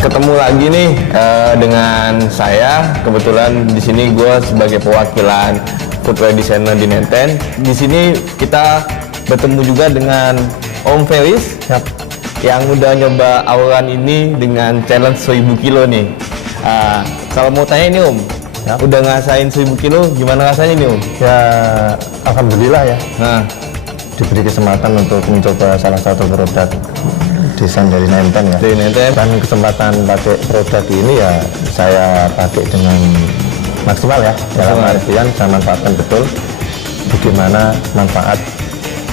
Ketemu lagi nih dengan saya. Kebetulan di sini gue sebagai perwakilan footwear designer di Nenten. Di sini kita bertemu juga dengan Om Felis yang udah nyoba Auran ini dengan challenge 1000 kilo nih. Kalau mau tanya nih Om, udah ngasain 1000 kilo, gimana rasanya nih Om? Ya, alhamdulillah ya. Diberi kesempatan untuk mencoba salah satu produk desain dari Nenten ya. Dari Nenten. Dan kesempatan pakai produk ini ya saya pakai dengan maksimal ya. Dalam artian saya manfaatkan betul bagaimana manfaat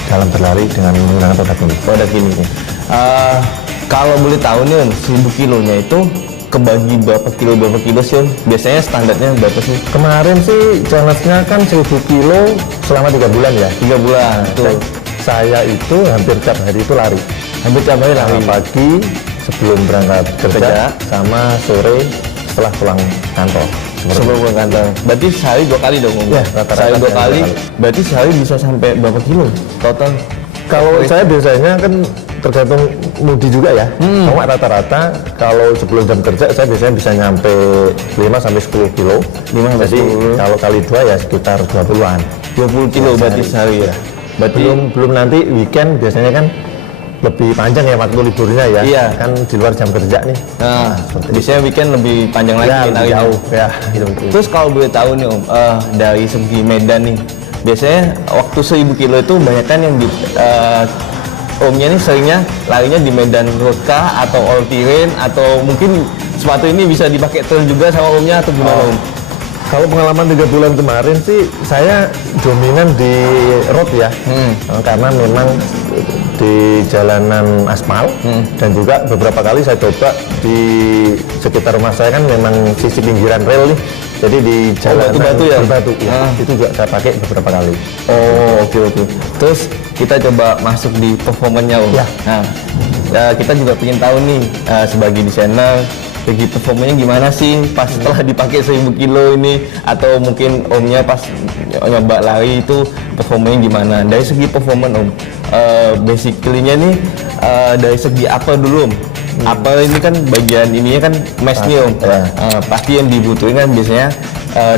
dalam berlari dengan menggunakan produk ini. Kalau boleh tahu nih Om, 1000 kilonya itu kebagi berapa kilo sih Om? Biasanya standarnya berapa sih? Kemarin sih challenge-nya kan 1000 kilo selama 3 bulan ya. 3 bulan. Saya itu hampir tiap hari itu lari. Hampir tiap hari lari. Pagi sebelum berangkat kerja sama sore setelah pulang kantor. Sebelum pulang kantor. Berarti sehari 2 kali dong Om? Ya, rata-rata sehari 2 kali. Berarti sehari bisa sampai berapa kilo total? Kalau saya biasanya kan tergantung mudi juga ya. Cuma rata-rata kalau sebelum jam kerja saya biasanya bisa nyampe 5 sampai 10 kilo. 5 sampai 10. Jadi kalau kali 2 ya sekitar 20-an. 20 kilo berarti sehari ya. Berarti belum nanti weekend biasanya kan lebih panjang ya waktu liburnya ya. Iya. Kan di luar jam kerja nih. Nah, biasanya weekend lebih panjang lagi. Ya, lebih jauh ya. Gitu. Terus kalau boleh tahu nih Om, dari segi medan nih, biasanya waktu 1000 kilo itu banyak kan yang Omnya nih seringnya larinya di medan road kah atau all terrain, atau mungkin sepatu ini bisa dipakai trail juga sama Omnya atau gimana Om? Kalau pengalaman 3 bulan kemarin sih saya dominan di road ya. Karena memang di jalanan aspal dan juga beberapa kali saya coba di sekitar rumah saya kan memang sisi pinggiran rel nih. Jadi di jalanan batu ya. Itu juga saya pakai beberapa kali. Oh, oke. Terus kita coba masuk di performanya Om. Ya. Nah, kita juga ingin tahu nih sebagai desainer, segi performanya gimana sih pas setelah dipakai 1000 kilo ini, atau mungkin Omnya pas nyoba lari itu performanya gimana? Dari segi performa Om, basically-nya nih dari segi apa dulu Om? Apa ini kan bagian ininya kan mesh nih Om. Pasti yang dibutuhin kan biasanya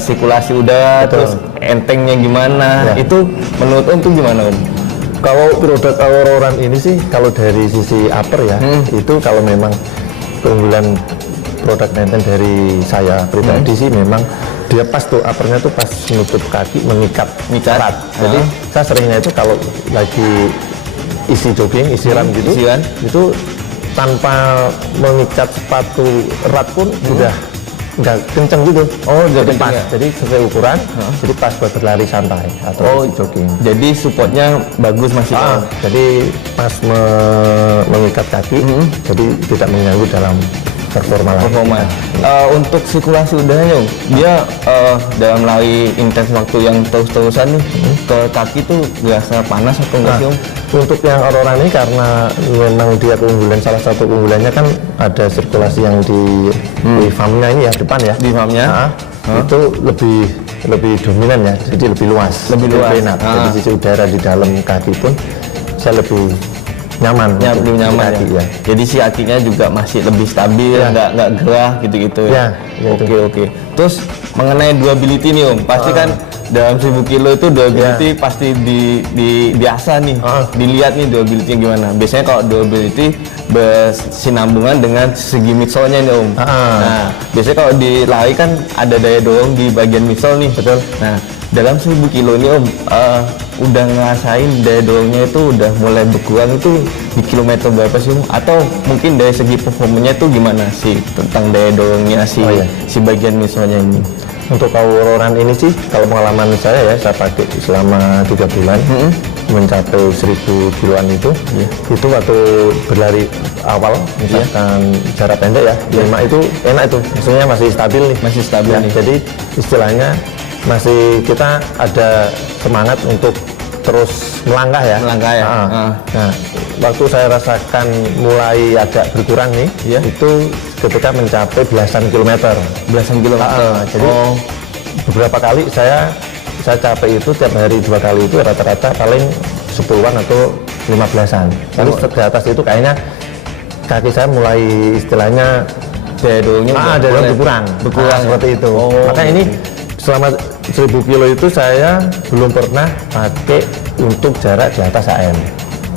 sirkulasi udara. Betul. Terus entengnya gimana? Itu menurut Om tuh gimana Om? Kalau produk Auran ini sih kalau dari sisi upper ya, itu kalau memang keunggulan produk Nenten dari saya pribadi sih memang dia pas tuh uppernya tuh pas menutup kaki, mengikat erat. Jadi saya seringnya itu kalau lagi isi jogging, isi run gitu, itu tanpa mengikat sepatu erat pun udah nggak kenceng gitu. Oh, jadi pas. Jadi sesuai ukuran. Jadi pas buat berlari santai atau jogging. Jadi supportnya bagus masih. Jadi pas mengikat kaki, jadi tidak mengganggu dalam performa. Untuk sirkulasi udaranya dia dalam lari intens waktu yang terus-terusan nih ke kaki tuh berasa panas atau enggak sih Om? Untuk yang Auran ini karena memang dia keunggulan, salah satu keunggulannya kan ada sirkulasi yang di farmnya ini ya, depan ya. Di farmnya itu lebih dominan ya, jadi lebih luas. Lebih enak. Jadi sisi udara di dalam kaki pun saya lebih nyaman ya. Jadi si kakinya juga masih lebih stabil, nggak gerah gitu-gitu ya. Oke. Terus mengenai durability nih Om, pasti kan dalam 1000 kilo itu durability pasti diasah nih, dilihat nih durability gimana. Biasanya kalau durability bersinambungan dengan segi midsole-nya nih Om. Nah, biasanya kalau di lari kan ada daya dorong di bagian midsole nih. Betul. Nah, dalam 1000 kilo ini Om, udah ngerasain daya dorongnya itu udah mulai berkurang itu di kilometer berapa sih Om? Atau mungkin dari segi performanya itu gimana sih tentang daya dorongnya si bagian midsole-nya ini? Untuk Auran ini sih kalau pengalaman saya ya, saya pakai selama 3 bulan mencapai 1000 kiloan itu waktu berlari awal misalkan jarak pendek ya 5 itu enak itu, maksudnya masih stabil nih, masih stabil nih. Jadi istilahnya masih kita ada semangat untuk terus melangkah ya. Nah, waktu saya rasakan mulai agak berkurang nih, itu ketika mencapai belasan kilometer. Jadi beberapa kali saya capek itu tiap hari 2 kali itu rata-rata paling 10-an atau 15-an. Lalu di atas itu kayaknya kaki saya mulai istilahnya daya berkurang seperti itu. Maka ini selama 1000 kilo itu saya belum pernah pakai untuk jarak di atas HM.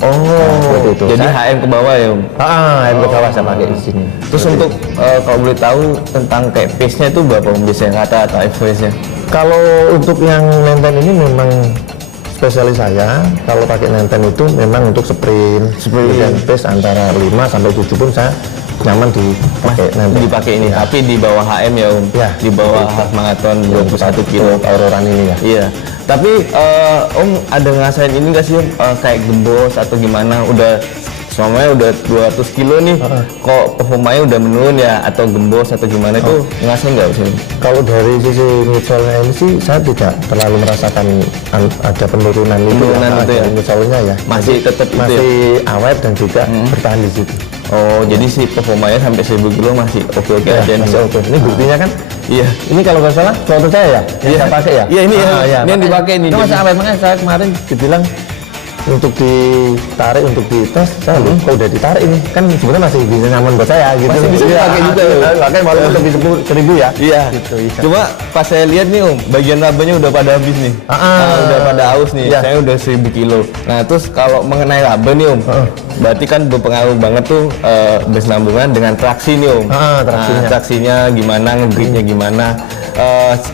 Seperti itu. Jadi HM ke bawah ya, Om? HM ke bawah saya pakai di sini. Terus untuk kalau boleh tahu tentang kayak pace-nya itu berapa Om biasanya kata atau average-nya? Kalau untuk yang nenten ini memang spesialis saya. Kalau pakai nenten itu memang untuk sprint dan pace antara 5 sampai 7 pun saya nyaman dipakai ini. Tapi di bawah HM ya Om? Ya, di bawah half marathon 21 kilo Auroran ini ya. Iya. Tapi Om ada ngerasain ini nggak sih Om? Kayak gembos atau gimana? Semuanya udah 200 kilo nih, kok performanya udah menurun ya? Atau gembos atau gimana itu ngerasain nggak sih? Kalau dari sisi midsolnya ini sih saya tidak terlalu merasakan ada penurunan itu ya. Midsolnya ya masih tetap masih awet dan juga bertahan di situ. Jadi si performanya sampai 1000 kilo masih oke aja nih. Ini buktinya kan? Iya. Ini kalau nggak salah foto saya ya, yang saya pakai ya. Iya ini ini yang dipakai nih. Masih awet, makanya saya kemarin dibilang untuk ditarik, untuk dites, saya kok udah ditarik ini kan sebenarnya masih bisa nyaman buat saya gitu. Masih bisa dipakai juga ya. Pakai walaupun lebih 10.000 ya. Iya. Gitu, iya. Cuma pas saya lihat nih Om, bagian labanya udah pada habis nih. Udah pada aus nih. Saya udah 1000 kilo. Nah terus kalau mengenai laba nih Om, berarti kan berpengaruh banget tuh bersenambungan dengan traksi nih Om. Traksinya gimana, nge-gripnya gimana.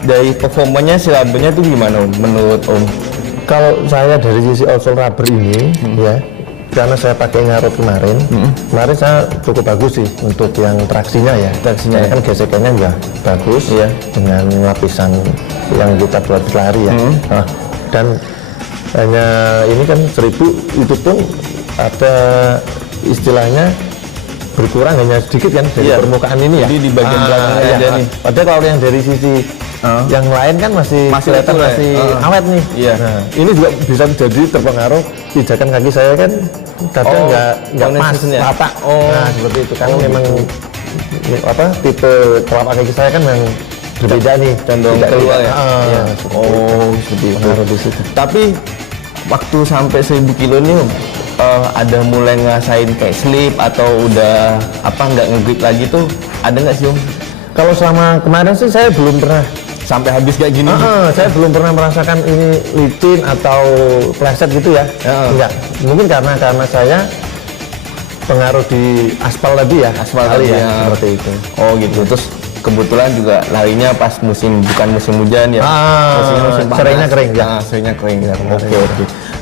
Dari performanya si labanya tuh gimana Om menurut Om? Kalau saya dari sisi outsole rubber ini ya, karena saya pakai ngarut kemarin saya cukup bagus sih untuk yang traksinya ya. Kan gesekannya juga bagus dengan lapisan yang kita buat lari ya. Dan hanya ini kan 1000 itu pun ada istilahnya berkurang hanya sedikit kan dari permukaan ini ya. Jadi di bagian belakangnya ada nih. Padahal kalau yang dari sisi yang lain kan masih kelihatan masih awet nih. Nah, ini juga bisa jadi terpengaruh pijakan kaki saya kan kadang nggak pas rata. Nah seperti itu karena memang tipe telapak kaki saya kan memang berbeda nih, condong keluar ya. Seperti itu. Tapi waktu sampai 1000 kilo nih ada mulai ngerasain kayak slip atau udah nggak nge-grip lagi tuh ada nggak sih Om? Kalau selama kemarin sih saya belum pernah sampai habis kayak gini. Saya belum pernah merasakan ini licin atau pleset gitu ya. Enggak. Mungkin karena saya pengaruh di aspal tadi ya. Aspal tadi ya. Seperti itu. Gitu. Terus kebetulan juga larinya pas bukan musim hujan ya. Musim panas. Seringnya kering ya. Seringnya kering ya. Oke.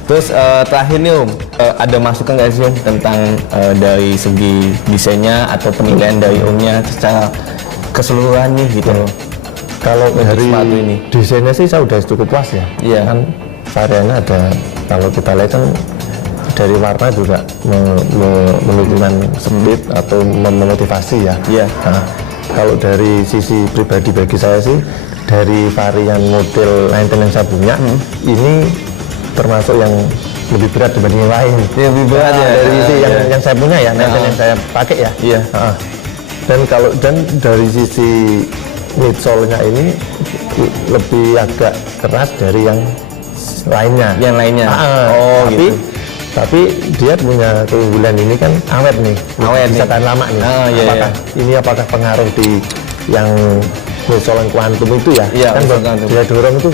Terus terakhir nih Om, ada masukan nggak sih Om tentang dari segi desainnya atau penilaian dari Omnya secara keseluruhan nih gitu? Kalau dari desainnya sih saya udah cukup puas ya. Kan variannya ada, kalau kita lihat kan dari warna juga menunjukkan speed atau memotivasi ya. Nah, kalau dari sisi pribadi bagi saya sih dari varian model Nenten yang saya punya ini termasuk yang lebih berat dibanding yang lain. Lebih berat ya dari sisi yang saya punya ya, Nenten yang saya pakai ya. Dan dari sisi midsole-nya ini lebih agak keras dari yang lainnya. Gitu. Tapi dia punya keunggulan ini kan awet nih. Bisa tahan lama nih. Apakah pengaruh di yang midsole kuantum itu ya? Kan dia dorong itu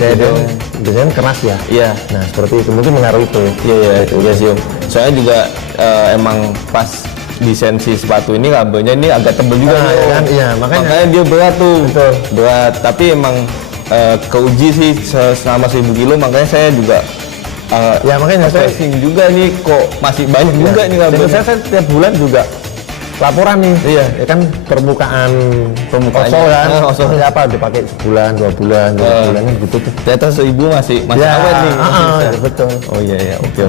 biasanya keras ya. Nah seperti itu mungkin mengaruh itu. Iya sih Om. Soalnya juga emang pas desain si sepatu ini labanya ini agak tebel juga makanya dia berat tuh. Berat, tapi emang keuji sih selama 1000 kilo, makanya saya juga makanya saya juga nih kok masih banyak juga nih labanya. Saya setiap bulan juga laporan nih. Iya. Ya kan permukaan Permukaannya. osol kan. Osolnya. Osolnya apa dipakai sebulan, 2 bulan, 3 bulan kan gitu tuh. Ternyata Ibu masih Ya, awet nih. Masih bisa. ya, betul. Oh iya ya, oke.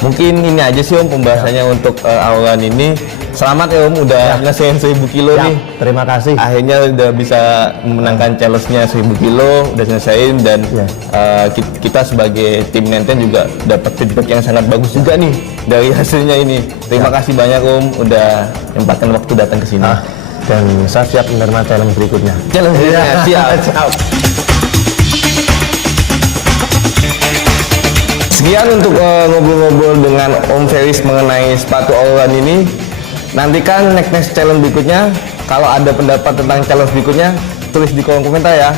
Mungkin ini aja sih Om pembahasannya untuk awalan ini. Selamat ya Om udah ngasihin 1000 kilo Ya, nih. terima kasih. Akhirnya udah bisa memenangkan challenge-nya 1000 kilo, udah selesaiin dan kita sebagai tim Nenten juga dapat feedback yang sangat bagus juga nih dari hasilnya ini. Terima kasih banyak Om udah nyempatkan waktu datang ke sini. Dan saya siap menerima challenge berikutnya. Challenge berikutnya, siap. Siap. Sekian untuk ngobrol-ngobrol dengan Om Feris mengenai sepatu awalan ini. Nantikan next challenge berikutnya. Kalau ada pendapat tentang challenge berikutnya, tulis di kolom komentar ya.